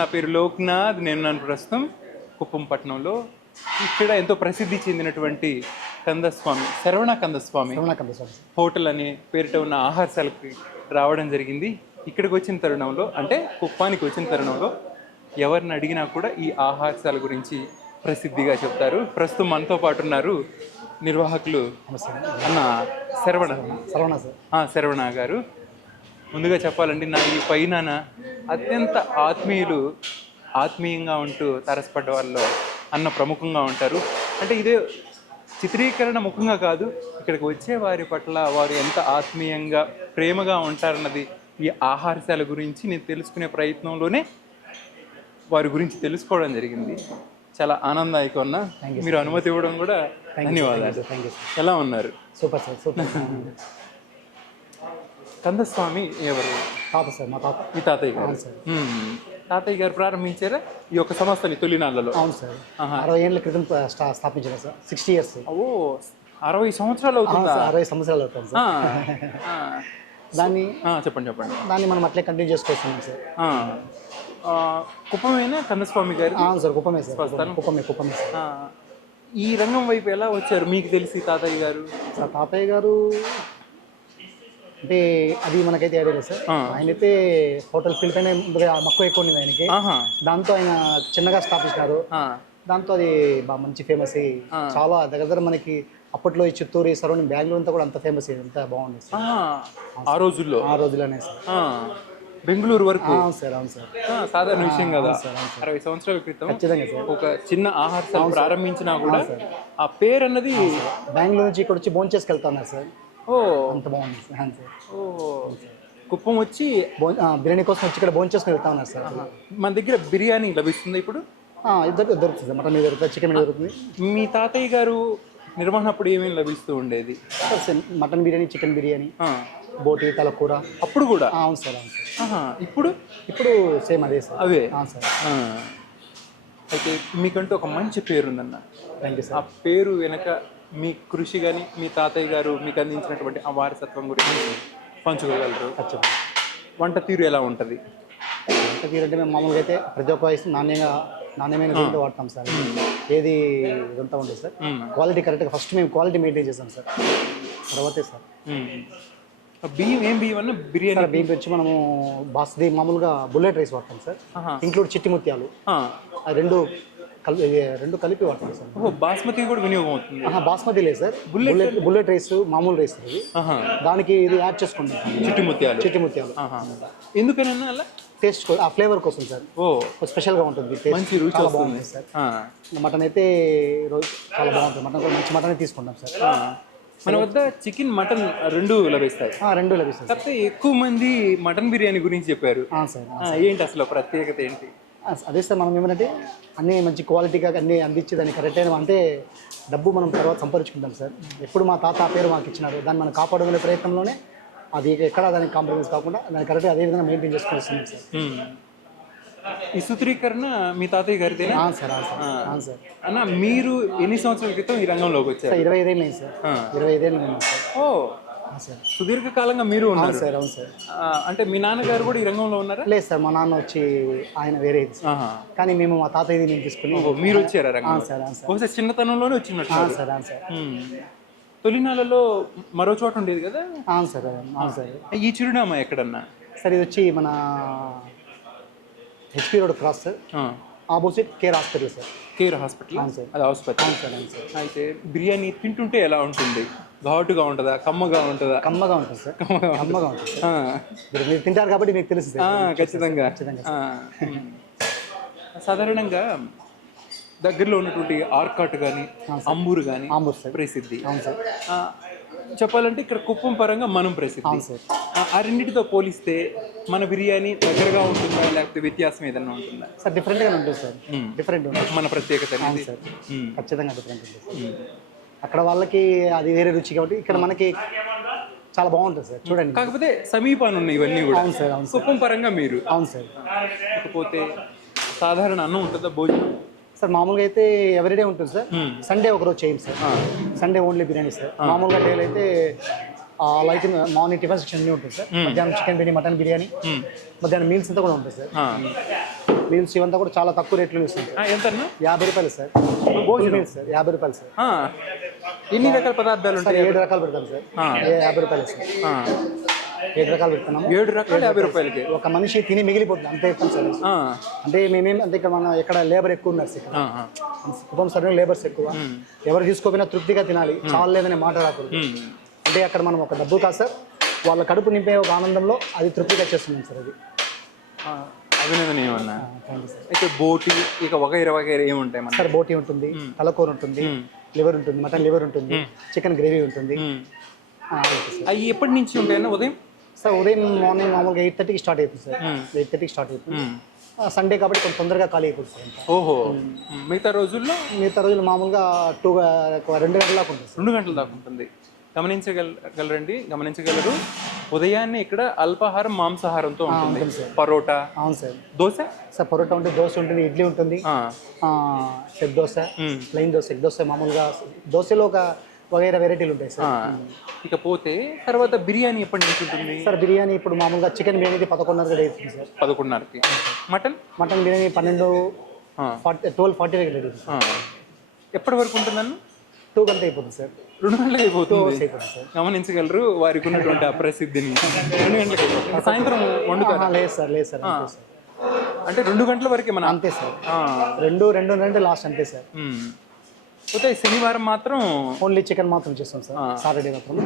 నా పేరు లోక్నాథ్. నేను నన్ను ప్రస్తుతం కుప్పం పట్టణంలో ఇక్కడ ఎంతో ప్రసిద్ధి చెందినటువంటి కందస్వామి శరవణ కందస్వామి రమణాకంద స్వామి సార్. హోటల్ అని పేరిట ఉన్న ఆహారశాలకి రావడం జరిగింది. ఇక్కడికి వచ్చిన తరుణంలో అంటే కుప్పానికి వచ్చిన తరుణంలో ఎవరిని అడిగినా కూడా ఈ ఆహారశాల గురించి ప్రసిద్ధిగా చెప్తారు. ప్రస్తుతం మనతో పాటు ఉన్నారు నిర్వాహకులు అన్న శరవణ. సరవణ సార్. శరవణ గారు. ముందుగా చెప్పాలంటే నా ఈ పైన అత్యంత ఆత్మీయులు ఆత్మీయంగా ఉంటూ తారసపడ్డ వాళ్ళు అన్న ప్రముఖంగా ఉంటారు. అంటే ఇదే చిత్రీకరణ ముఖంగా కాదు ఇక్కడికి వచ్చే వారి పట్ల వారు ఎంత ఆత్మీయంగా ప్రేమగా ఉంటారన్నది ఈ ఆహారశాల గురించి నేను తెలుసుకునే ప్రయత్నంలోనే వారి గురించి తెలుసుకోవడం జరిగింది. చాలా ఆనందాయకం మీరు అనుమతి ఇవ్వడం కూడా ధన్యవాదాలు. థ్యాంక్ యూ సార్ ఎలా ఉన్నారు? సూపర్ సార్ సూపర్ కందస్వామి ఎవరు? తాత సార్ మా తాత. మీ తాతయ్య గారు. అవును సార్. మ్మ్. తాతయ్య గారు ప్రారంభించారా? ఈ యొక్క సంస్థని తొలినాళ్ళలో అవును సార్. అరవై ఏళ్ళ క్రితం స్టా సార్. Sixty years. ఓ అరవై సంవత్సరాలు అవుతుందా? అరవై సంవత్సరాలు అవుతాం సార్. ఆ. దాన్ని ఆ, చెప్పండి చెప్పండి. దాన్ని మనం అట్లే కంటిన్యూ చేసుకొస్తున్నాం సార్. ఆ. ఆ, కుప్పమేనా కందస్వామి గారు అవును సార్ కుప్పమే సార్? కుప్పమే కుప్పమే సార్. ఈ రంగం వైపు ఎలా వచ్చారు? మీకు తెలిసి తాతయ్య గారు? సార్ తాతయ్య గారు అంటే అది మనకైతే ఐడియా లేదు సార్. ఆ. ఆయనైతే హోటల్ ఫీల్డ్ పైన ముందుగా మక్కువ ఎక్కువ ఉంది ఆయనకి. దాంతో ఆయన చిన్నగా స్థాపించినారు. దాంతో అది బాగా మంచి ఫేమస్ అయ్యి చాలా దగ్గర దగ్గర మనకి అప్పట్లో ఈ చిత్తూరు సరౌండింగ్ బెంగళూరు అంతా కూడా అంత ఫేమస్ అయ్యింది అంత బాగుంది సార్. ఆ రోజుల్లో? ఆ రోజుల్లోనే సార్. బెంగళూరు వరకు? అవును సార్ అవును సార్. సాధారణ విషయం కదా. అరవై సంవత్సరాల క్రితం ఒక చిన్న ఆహారశాల ప్రారంభించినా కూడా ఆ పేరు అన్నది బెంగళూరు నుంచి ఇక్కడ వచ్చి భోజనం చేసుకెళ్తున్నారు సార్. అంత బాగుంది సార్ అవును సార్ ఓ. కుప్పం వచ్చి ఆ, బిర్యానీ కోసం వచ్చి ఇక్కడ భోజనం చేసుకుని వెళ్తా ఉన్నారు సార్. మన దగ్గర బిర్యానీ లభిస్తుంది ఇప్పుడు? ఆ, ఇద్దరు దొరుకుతుంది సార్ మటన్ మీద దొరుకుతుంది చికెన్ మీద దొరుకుతుంది. మీ తాతయ్య గారు నిర్వహణ అప్పుడు ఏమేమి లభిస్తూ ఉండేది? మటన్ బిర్యానీ చికెన్ బిర్యానీ ఆ, బోటి తలకూర. అప్పుడు కూడా? ఆ, అవును సార్ అవును సార్. ఇప్పుడు? ఇప్పుడు సేమ్ అదే సార్. అవే? అవును సార్. ఆ. అయితే మీకంటూ ఒక మంచి పేరుందన్న. థ్యాంక్ యూ ఆ సార్ పేరు వెనక మీ కృషి కానీ మీ తాతయ్య గారు మీకు అందించినటువంటి ఆ వారసత్వం గురించి పంచుకోగలరు. ఖచ్చితంగా. వంట తీరు ఎలా ఉంటుంది? వంట తీరంటే మేము మామూలుగా అయితే ప్రతి ఒక్క వయసు నాణ్యంగా నాణ్యమైన దీంతో వాడతాం సార్. ఏది ఇదంతా ఉండదు సార్. క్వాలిటీ కరెక్ట్గా ఫస్ట్ మేము క్వాలిటీ మెయింటైన్ చేస్తాం సార్. తర్వాతే సార్. బియ్యం ఏం బియ్యం అన్న? బిర్యానీ. బియ్యం వచ్చి మనము బాస్ది మామూలుగా బుల్లెట్ రైస్ వాడతాం సార్. ఇంక్లూడ్ చిట్టి ముత్యాలు. రెండు రెండు కలిపి వాడతాం సార్. బాస్మతి కూడా వినియోగం అవుతుంది. బాస్మతి లేదు సార్. బుల్లెట్ బుల్లెట్ రైస్ మామూలు రైస్ ఇది. దానికి ఇది యాడ్ చేసుకుంటాం చిట్టి ముత్యాలు చిట్టి ముత్యాలు ఆహా. ఎందుకనన్నా అలా? టేస్ట్ ఆ ఫ్లేవర్ కోసం సార్. ఓ. స్పెషల్గా ఉంటుంది మంచి రుచి బాగుంటుంది సార్. మటన్ అయితే రోజు చాలా బాగుంటుంది. మటన్ కూడా మంచి మటనే తీసుకుంటాం సార్. మన వద్ద చికెన్ మటన్ రెండు లభిస్తాయి. రెండు కాకపోతే ఎక్కువ మంది మటన్ బిర్యానీ గురించి చెప్పారు. ఏంటి అసలు ప్రత్యేకత ఏంటి? అదే సార్ మనం ఏమంటే అన్నీ మంచి క్వాలిటీగా అన్నీ అందించి దాన్ని కరెక్ట్ అయిన అంటే డబ్బు మనం తర్వాత సంపాదించుకుంటాం సార్. ఎప్పుడు మా తాత పేరు మాకు ఇచ్చినారు దాన్ని మనం కాపాడుకునే ప్రయత్నంలోనే అది ఎక్కడ దానికి కాంప్రమైజ్ కాకుండా దాన్ని కరెక్ట్గా అదే విధంగా మెయింటైన్ చేసుకుని సార్. ఈ సూత్రీకరణ మీ తాతయ్య గారిదేనా? ఆ, సార్ సార్ అవును సార్. అన్న మీరు ఎన్ని సంవత్సరాల క్రితం ఈ రంగంలోకి వచ్చారు? ఇరవై ఐదేళ్ళు సార్. ఇరవై ఐదేళ్ళు ఓ సార్. సుదీర్ఘకాలంగా మీరు ఉన్నారు. సార్ అవును సార్. అంటే మీ నాన్నగారు కూడా ఈ రంగంలో ఉన్నారా? లేదు సార్ మా నాన్న వచ్చి ఆయన వేరే. కానీ మేము మా తాతయ్యది మేము తీసుకుని మీరు వచ్చారా రంగం సార్ బహుశా చిన్నతనంలోనే వచ్చినట్టు సార్. అవును సార్. తొలినాలలో మరో చోట ఉండేది కదా? అవును సార్ అవును సార్. ఈ చిరునామా ఎక్కడన్నా? సార్ ఇది వచ్చి మన HP road cross sir. Opposite care hospital sir. Care hospital. అది ఆసుపత్రి అయితే బిర్యానీ తింటుంటే ఎలా ఉంటుంది? ఘాటుగా ఉంటుందా? కమ్మగా ఉంటుందా? కమ్మగా ఉంటుంది సార్. కమ్మగా ఉంటుంది? మీరు తింటారు కాబట్టి మీకు తెలుసు ఖచ్చితంగా. సాధారణంగా దగ్గరలో ఉన్నటువంటి ఆర్కాట్ కానీ అంబూరు కానీ ప్రసిద్ధి. అవును సార్. చెప్పాలంటే ఇక్కడ కుప్పం పరంగా మనం ప్రసిద్ధి. అవును సార్. ఆ, రెండింటితో పోలిస్తే మన బిర్యానీ దగ్గరగా ఉంటుందా లేకపోతే వ్యత్యాసం ఏదైనా ఉంటుందా? సార్ డిఫరెంట్గానే ఉంటుంది సార్. డిఫరెంట్ ఉంటుంది. మన ప్రత్యేకత ఖచ్చితంగా డిఫరెంట్ ఉంటుంది. అక్కడ వాళ్ళకి అది వేరే రుచి కాబట్టి ఇక్కడ మనకి చాలా బాగుంటుంది సార్. చూడండి. కాకపోతే సమీపాన్ని ఉన్నాయి ఇవన్నీ కూడా. అవును సార్ అవును సార్. కుప్పం పరంగా మీరు. అవును సార్. ఇకపోతే సాధారణ అన్నం ఉంటుందా భోజనం? సార్ మామూలుగా అయితే ఎవరీడే ఉంటుంది సార్. సండే ఒక రోజు చేయండి sir Sunday only biryani sir. మామూలుగా డైలీ అయితే లైట్ మార్నింగ్ టిఫిన్ సెక్షన్ అన్నీ ఉంటుంది సార్. మధ్యాహ్నం చికెన్ బిర్యానీ మటన్ బిర్యానీ. మధ్యాహ్నం మీల్స్ అంతా కూడా ఉంటుంది సార్. మీల్స్ ఇవంతా కూడా చాలా తక్కువ రేట్లు ఇస్తుంది యాభై రూపాయలు సార్. భోజనం? మీల్స్ సార్ యాభై రూపాయలు సార్. ఎన్ని రకాల పదార్థాలు ఉంటాయి? ఏడు రకాలు పెడతాం సార్. యాభై రూపాయలు సార్. ఏడు రకాలు పెడుతున్నాము ఏడు రకాలు యాభై రూపాయలకి? ఒక మనిషి తిని మిగిలిపోతుంది. అంతే చెప్తాం సార్. అంటే మేమేం అంటే ఇక్కడ మన ఇక్కడ లేబర్ ఎక్కువ ఉన్నారు సార్. కుటుంబం సరైన లేబర్స్ ఎక్కువ. ఎవరు తీసుకోపోయినా తృప్తిగా తినాలి. చాలా లేదని మాట రాకూడదు. ఉమ్, అంటే అక్కడ మనం ఒక డబ్బు కాదు సార్. వాళ్ళ కడుపు నింపే ఒక ఆనందంలో అది తృప్తిగా చేస్తున్నాం సార్ అది. అభినందనీయం అన్న. You sir. అయితే బోటి ఇక వగైరా వగైరా ఏముంటాయి సార్ బోటి ఉంటుంది తలకూర ఉంటుంది లివర్ ఉంటుంది మటన్ లివర్ ఉంటుంది చికెన్ గ్రేవీ ఉంటుంది. అవి ఎప్పటి నుంచి ఉంటాయన్న ఉదయం? సార్ ఉదయం మార్నింగ్ మామూలుగా ఎయిట్ థర్టీకి స్టార్ట్ అవుతుంది సార్. ఎయిట్ థర్టీకి స్టార్ట్ అవుతుంది. సండే కాబట్టి కొంచెం తొందరగా ఖాళీ అయిపోతుంది సార్ ఓహో. మిగతా రోజుల్లో? మిగతా రోజులు మామూలుగా టూ రెండు గంటల దాకా ఉంటుంది రెండు గంటల దాకా ఉంటుంది. గమనించగలరండి గమనించగలరు. ఉదయాన్నే ఇక్కడ అల్పాహారం మాంసాహారంతో ఉంటుంది. పరోటా. అవును సార్. దోశ? సార్ పరోటా ఉంటుంది దోశ ఉంటుంది ఇడ్లీ ఉంటుంది. సెట్ దోశ. ప్లెయిన్ దోశ దోశ మామూలుగా దోశలో ఒక వగైరా వెరైటీలు ఉంటాయి. సార్. ఇకపోతే తర్వాత బిర్యానీ ఎప్పటి నుంచి ఉంటుంది? సార్ బిర్యానీ ఇప్పుడు మామూలుగా చికెన్ బిర్యానీకి పదకొండున్నర రెడీ అవుతుంది సార్. పదకొండున్నరకి. మటన్? మటన్ బిర్యానీ పన్నెండు ఫార్టీ ట్వెల్వ్ ఫార్టీ రెడీ అవుతుంది సార్. ఆ. ఎప్పటి వరకు ఉంటుందన్న టూ గంట అయిపోతుంది సార్. రెండు గంటలకు అయిపోతుంది. సార్. గమనించగలరు వారికి ఉన్నటువంటి అప్రసిద్ధిని రెండు గంటలకు అయిపోతుంది. సాయంత్రం వండుతారు? ఆహా, లేదు సార్ లేదు సార్ సార్. అంటే రెండు గంటల వరకే మన అంతే సార్. రెండు రెండు రెండు లాస్ట్ అంతే సార్. పోతే శనివారం మాత్రం ఓన్లీ చికెన్ మాత్రం చేస్తాం సార్. సాటర్డే మాత్రం.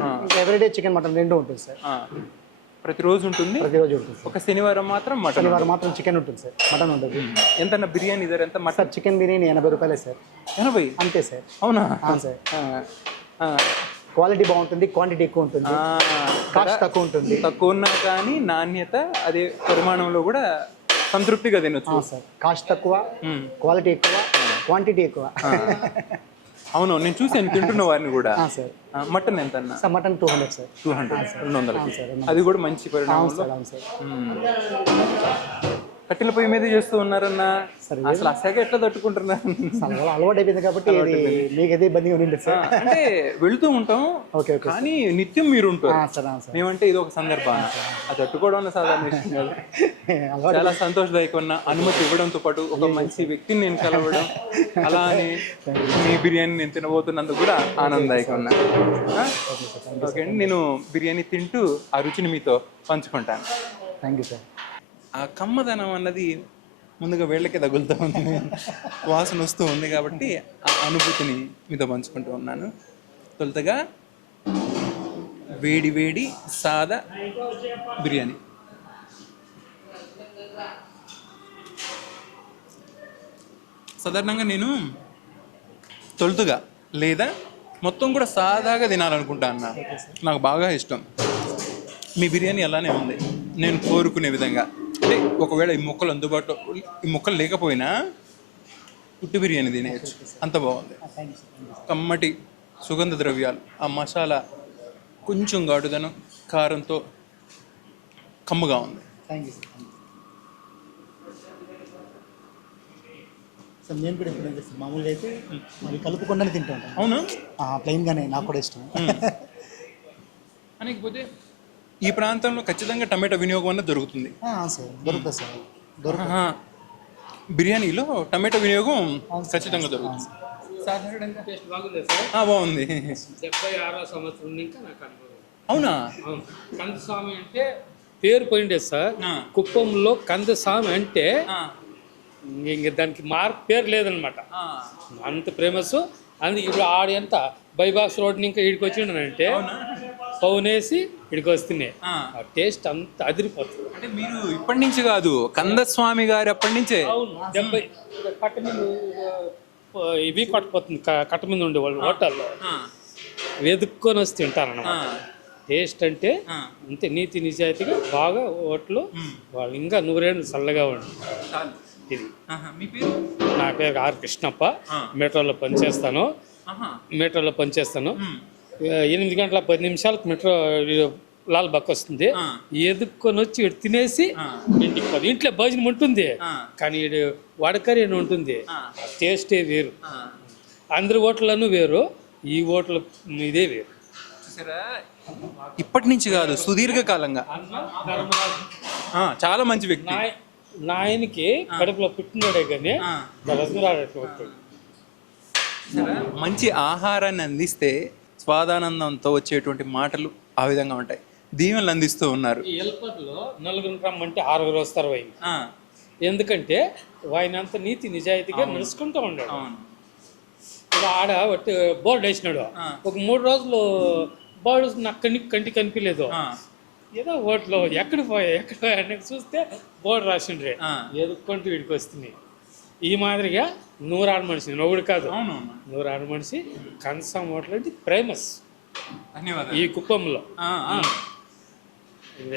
ఎవ్రీడే చికెన్ మటన్ రెండు ఉంటుంది సార్. ప్రతిరోజు ఉంటుంది. ప్రతిరోజు ఉంటుంది సార్. ఒక శనివారం మాత్రం మటన్ శనివారం మాత్రం చికెన్ ఉంటుంది సార్. మటన్ ఉంటుంది. ఎంత బిర్యానీ ధర ఎంత? మటన్ సార్ చికెన్ బిర్యానీ ఎనభై రూపాయలే సార్. ఎనభై? అంతే సార్. అవునా? అవును సార్. క్వాలిటీ బాగుంటుంది క్వాంటిటీ ఎక్కువ ఉంటుంది కాస్ట్ తక్కువ ఉంటుంది తక్కువ ఉన్నా కానీ నాణ్యత అదే పరిమాణంలో కూడా సంతృప్తిగా తినొచ్చు. సార్. కాస్ట్ తక్కువ. క్వాలిటీ ఎక్కువ క్వాంటిటీ ఎక్కువ. అవును నేను చూసాను తింటున్న వారిని కూడా. సార్. మటన్ ఎంత అన్న sir mutton two hundred sir. Two hundred రెండు వందలు సార్ అది కూడా మంచి అవును పరిణామంలో సార్ అవును సార్. కట్టెల పొయ్యి మీద చేస్తూ ఉన్నారన్న? సరే, అసలు అసలు ఎట్లా తట్టుకుంటున్నారు? అలవాటు అయిపోయింది కాబట్టి ఇది మీకు అయితే ఇబ్బందిగా ఉండింది సార్. అంటే వెళుతూ ఉంటాం ఓకే కానీ నిత్యం మీరు ఉంటారు. మేమంటే ఇది ఒక సందర్భాన అది తట్టుకోవడం సాధారణ విషయం కాదు. చాలా సంతోషదాయకమైన అనుమతి ఇవ్వడంతో పాటు ఒక మంచి వ్యక్తిని నేను కలవడం అలా అని మీ బిర్యానీ నేను తినబోతున్నందుకు కూడా ఆనందదాయకం ఓకే అండి నేను బిర్యానీ తింటూ ఆ రుచిని మీతో పంచుకుంటాను. Thank you sir. ఆ కమ్మదనం అన్నది ముందుగా వేళ్ళకే తగులుతూ ఉంది. వాసన వస్తూ ఉంది కాబట్టి ఆ అనుభూతిని మీతో పంచుకుంటూ ఉన్నాను. తొలుతగా వేడి వేడి సాదా బిర్యానీ. సాధారణంగా నేను తొలుతుగా లేదా మొత్తం కూడా సాదాగా తినాలనుకుంటా అన్న. నాకు బాగా ఇష్టం. మీ బిర్యానీ అలానే ఉంది. నేను కోరుకునే విధంగా. అంటే ఒకవేళ ఈ మొక్కలు అందుబాటులో ఈ మొక్కలు లేకపోయినా ఉట్టి బిర్యానీ తినేయచ్చు. అంత బాగుంది. కమ్మటి సుగంధ ద్రవ్యాలు ఆ మసాలా కొంచెం ఘాటుదనం కారంతో కమ్మగా ఉంది. సార్ నేను కూడా మామూలుగా అయితే మరి కలుపుకుండానే తింటూ ఉంటాను అవును? ప్లెయిన్గానే. నాకు కూడా ఇష్టం. అనకపోతే ఈ ప్రాంతంలో ఖచ్చితంగా టమాటా వినియోగం అన్నది దొరుకుతుంది. ఆ, సార్ దొరుకుతుంది సార్ దొరుకుతుంది ఆహా. బిర్యానీలో టమాటా వినియోగం ఖచ్చితంగా దొరుకుతుంది. సాధారణంగా టేస్ట్ బాగుంది సార్? ఆ, బాగుంది. డెబ్బై ఆరో సంవత్సరం ఇంకా నాకు అనుభవం అవునా? కందస్వామి అంటే పేరు పోయిండే సార్. కుప్పంలో కందస్వామి అంటే ఇంక దానికి మార్క్ పేరు లేదనమాట. అంత ఫేమస్. అందు ఇప్పుడు ఆడ ఎంత బైబాక్స్ రోడ్ ఇంకా ఇడికి వచ్చిండనంటే పౌనేసి ఇడికి వస్తున్నాయి. టేస్ట్ అంత అదిరిపోతుంది. అంటే మీరు ఇప్పటి నుంచి కాదు కందస్వామి గారు అప్పటి నుంచే. అవును డెబ్బై కట్ట మీద ఇవి కట్టపోతుంది కట్ట మీద ఉండే వాళ్ళు హోటల్లో. వెతుక్కొని వస్తే తింటారన్నమాట ఆ, టేస్ట్ అంటే. అంతే నీతి నిజాయితీగా బాగా ఓట్లు వాళ్ళు ఇంకా నూరేళ్ళు చల్లగా ఉండి. ఇది. నా పేరు ఆర్ కృష్ణప్ప. మెట్రోలో పనిచేస్తాను. మెట్రోలో పనిచేస్తాను. ఎనిమిది గంటల పది నిమిషాలకు మెట్రో లాల్ బక్ వస్తుంది. ఆ. ఎదుక్కొని వచ్చి ఈడ తినేసి. ఇంటికి పోదు. ఇంట్లో భోజనం ఉంటుంది. కానీ ఈడు వడకరి అని ఉంటుంది. టేస్టే వేరు. ఆ. అందరి ఓట్లను వేరు. ఈ ఓట్ల ఇదే వేరు. ఇప్పటి నుంచి కాదు సుదీర్ఘ కాలంగా అన్న ధర్మరాజు ఆ, చాలా మంచి వ్యక్తి. నాయ నాయనకి కడుపులో పుట్టినాడే కానీ? మంచి ఆహారాన్ని అందిస్తే స్వాదానందంతో వచ్చేటువంటి మాటలు ఆ విధంగా ఉంటాయి. దీవెనలు అందిస్తూ ఉన్నారు. ఎల్పర్లో నలుగురు రమ్మంటే ఆరుగురు వస్తారు ఆయన ఎందుకంటే ఆయన అంత నీతి నిజాయితీగా నడుచుకుంటూ ఉన్నాడు ఆడ బోర్డు వేసినాడు. ఒక మూడు రోజులు బోర్డు నాకు కంటి కనిపించలేదు ఏదో ఓట్లో ఎక్కడ పోయా ఎక్కడ పోయా చూస్తే బోర్డు రాసిండ్రే. ఎదుక్కుంటూ వీడికి వస్తున్నాయి ఈ మాదిరిగా నూరాడు మనిషి నవ్వుడు కాదు. నూరాడు మనిషి కన్సం ఓట్లు అంటే ప్రేమస్. ధన్యవాదాలు. ఈ కుప్పంలో. ఆ, ఆ.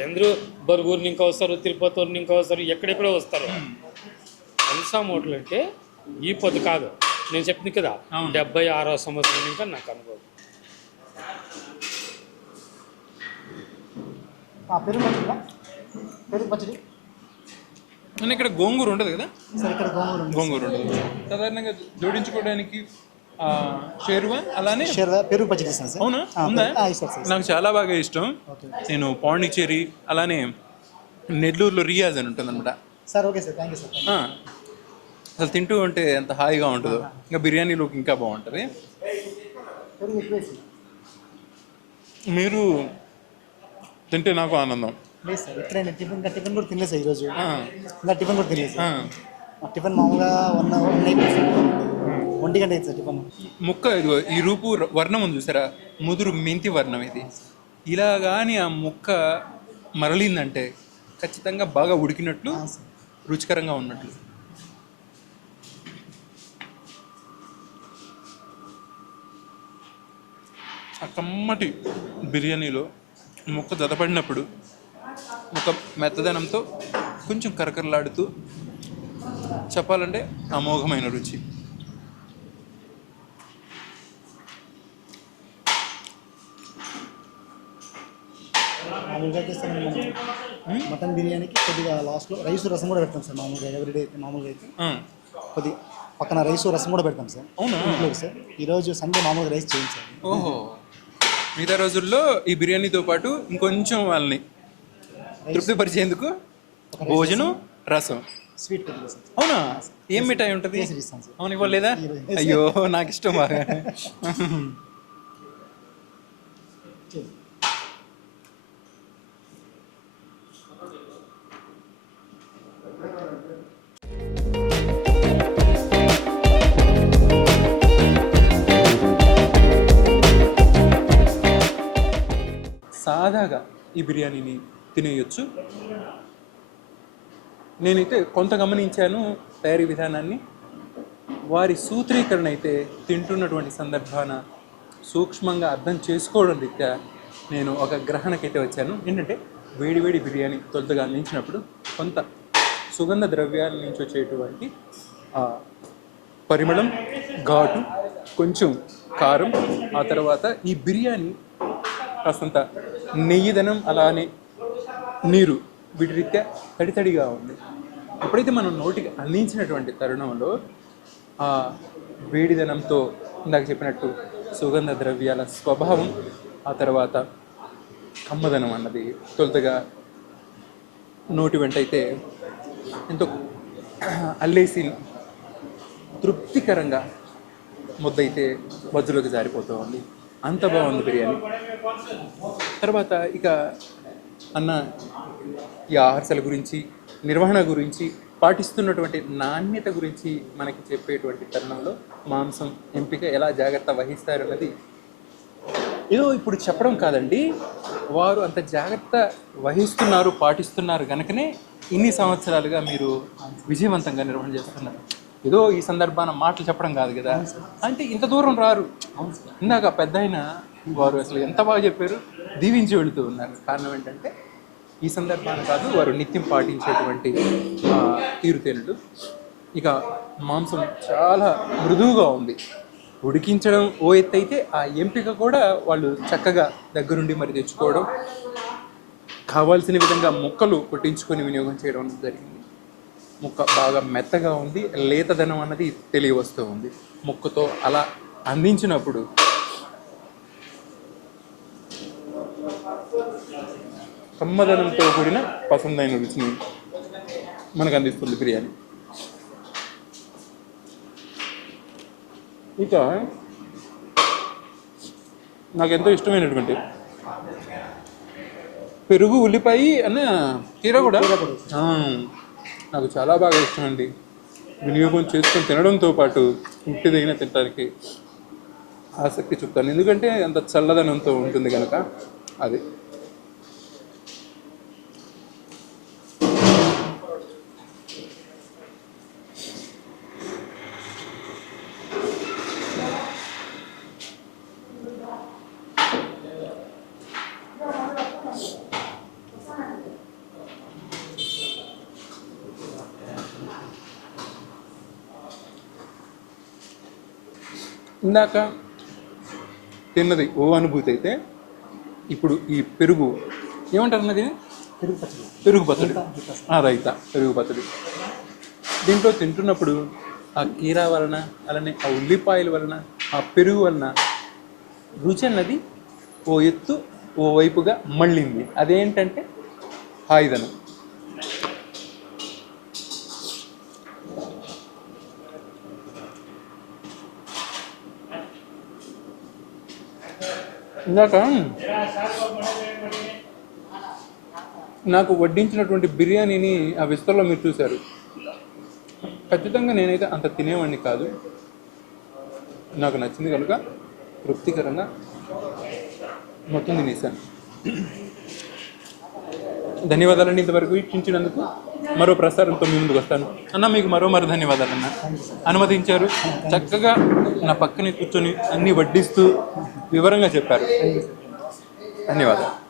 అందరూ బరుగురు ఇంకా వస్తారు తిరుపతి ఇంకా వస్తారు ఎక్కడెక్కడో వస్తారు. కన్సాం ఓట్లు అంటే ఈ పొద్దు కాదు. నేను చెప్పింది కదా. డెబ్బై ఆరో సంవత్సరం ఇంకా నాకు అనుభవం. ఆ, పెరుగు పచ్చడి పెరుగు పచ్చడి మన ఇక్కడ గోంగూర ఉండదు కదా? సార్ ఇక్కడ గోంగూర ఉంది గోంగూర ఉండదు. సాధారణంగా జోడించుకోవడానికి ఆ, షేర్వా అలానే షేర్వా పెరుగు పచ్చడి ఇస్తాను సార్? అవునా? ఆ, ఉందా? ఆ, ఇస్తాను సార్ నాకు చాలా బాగా ఇష్టం. నేను పాండిచ్చేరి అలానే నెల్లూరులో రియాజ్ అని ఉంటుంది అనమాట sir okay sir thank you sir అసలు తింటూ ఉంటే ఎంత హాయిగా ఉంటుందో. ఇంకా బిర్యానీలోకి ఇంకా బాగుంటుంది. పెరుగు ఎక్కువ వేసి. మీరు తింటే నాకు ఆనందం. లేదు సార్ నేను టిఫిన్ టిఫిన్ కూడా తినలేదు సార్ ఈరోజు. ఇంకా టిఫిన్ కూడా తినలేదు. సార్. టిఫిన్ మామూలుగా వన్ వన్ ఒంటి గంట సార్ టిఫిన్. ముక్క ఇదిగో ఈ రూపు వర్ణం ఉంది చూసారా? ముదురు మెంతి వర్ణం ఇది. ఇలా కానీ ఆ ముక్క మరలిందంటే ఖచ్చితంగా బాగా ఉడికినట్లు రుచికరంగా ఉన్నట్లు. ఆ కమ్మటి బిర్యానీలో ముక్క దదపడినప్పుడు ఒక మెత్తదనంతో కొంచెం కరకరలాడుతూ చెప్పాలంటే అమోఘమైన రుచి. మామూలుగా సార్ మటన్ బిర్యానీకి కొద్దిగా లాస్ట్లో రైస్ రసం కూడా పెడతాం సార్ మామూలుగా ఎవ్రీడే అయితే మామూలుగా అయితే. కొద్ది పక్కన రైస్ రసం కూడా పెడతాం సార్. అవునా? ఇంట్లోకి సార్. ఈరోజు సండే మామూలుగా రైస్ చేయండి సార్. ఓహో. మిగతా రోజుల్లో ఈ బిర్యానీతో పాటు ఇంకొంచెం వాళ్ళని తృప్తిపరిచేందుకు భోజనం రసం. స్వీట్ అవునా? ఏం మిఠాయి ఉంటుంది? అవును ఇవ్వలేదా? అయ్యో నాకు ఇష్టం బాగా. సాదాగా ఈ బిర్యానీని తినేయొచ్చు. నేనైతే కొంత గమనించాను తయారీ విధానాన్ని. వారి సూత్రీకరణ అయితే తింటున్నటువంటి సందర్భాన సూక్ష్మంగా అర్థం చేసుకోవడం రీత్యా నేను ఒక గ్రహణకైతే వచ్చాను. ఏంటంటే వేడివేడి బిర్యానీ తొలుతగా అందించినప్పుడు కొంత సుగంధ ద్రవ్యాల నుంచి వచ్చేటువంటి పరిమళం ఘాటు కొంచెం కారం ఆ తర్వాత ఈ బిర్యానీ కాస్తంత నెయ్యిదనం అలానే నీరు వీటి రీత్యా తడి తడిగా ఉంది. ఎప్పుడైతే మనం నోటికి అందించినటువంటి తరుణంలో ఆ వేడిదనంతో ఇందాక చెప్పినట్టు సుగంధ ద్రవ్యాల స్వభావం ఆ తర్వాత కమ్మదనం అన్నది తొలుతగా నోటి వెంటైతే ఎంతో అల్లేసి తృప్తికరంగా ముద్దైతే అయితే బజ్జులోకి జారిపోతూ ఉంది అంత బాగుంది బిర్యానీ. తర్వాత ఇక అన్న ఈ ఆహార్సల గురించి నిర్వహణ గురించి పాటిస్తున్నటువంటి నాణ్యత గురించి మనకి చెప్పేటువంటి తరుణంలో మాంసం ఎంపిక ఎలా జాగ్రత్త వహిస్తారన్నది ఏదో ఇప్పుడు చెప్పడం కాదండి. వారు అంత జాగ్రత్త వహిస్తున్నారు పాటిస్తున్నారు కనుకనే ఇన్ని సంవత్సరాలుగా మీరు విజయవంతంగా నిర్వహణ చేస్తున్నారు. ఏదో ఈ సందర్భాన మాటలు చెప్పడం కాదు కదా. అంటే ఇంత దూరం రారు. ఇందాక పెద్ద ఆయన వారు అసలు ఎంత బాగా చెప్పారు? దీవించి వెళుతూ ఉన్నారు. కారణం ఏంటంటే ఈ సందర్భాన్ని కాదు వారు నిత్యం పాటించేటువంటి తీరుతేనుడు ఇక మాంసం చాలా మృదువుగా ఉంది. ఉడికించడం ఓ ఎత్తు అయితే ఆ ఎంపిక కూడా వాళ్ళు చక్కగా దగ్గరుండి మరి తెచ్చుకోవడం కావాల్సిన విధంగా ముక్కలు కొట్టించుకొని వినియోగం చేయడం జరిగింది. ముక్క బాగా మెత్తగా ఉంది లేతదనం అన్నది తెలియవస్తూ ఉంది. ముక్కతో అలా అందించినప్పుడు కమ్మదనంతో కూడిన పసందైన రుచిని మనకు అందిస్తుంది బిర్యానీ. ఇక నాకు ఎంతో ఇష్టమైనటువంటి పెరుగు ఉల్లిపాయ అన్న కీర కూడా? నాకు చాలా బాగా ఇష్టం అండి వినియోగం చేసుకొని తినడంతో పాటు ఉట్టిదైనా తినడానికి ఆసక్తి చూపుతాను. ఎందుకంటే అంత చల్లదనంతో ఉంటుంది కనుక అది. ఇందాక తిన్నది ఓ అనుభూతి అయితే ఇప్పుడు ఈ పెరుగు ఏమంటారు అన్నది? పెరుగు పచ్చడి. పెరుగు పచ్చడి ఆ, పెరుగు పచ్చడి. దీంట్లో తింటున్నప్పుడు ఆ కీరా వలన అలానే ఆ ఉల్లిపాయల వలన ఆ పెరుగు వలన రుచి అన్నది ఓ ఎత్తు ఓ వైపుగా మళ్ళింది. అదేంటంటే హాయిదనం ఇందాక నాకు వడ్డించినటువంటి బిర్యానీని ఆ విస్తరలో మీరు చూశారు. ఖచ్చితంగా నేనైతే అంత తినేవాడిని కాదు. నాకు నచ్చింది కనుక తృప్తికరంగా మొత్తం తినేశాను. ధన్యవాదాలండి ఇంతవరకు వీక్షించినందుకు. మరో ప్రసారంతో మీ ముందుకు వస్తాను. అన్న మీకు మరో మరో ధన్యవాదాలు అన్న. అనుమతించారు. చక్కగా నా పక్కనే కూర్చొని అన్నీ వడ్డిస్తూ వివరంగా చెప్పారు. ధన్యవాదాలు.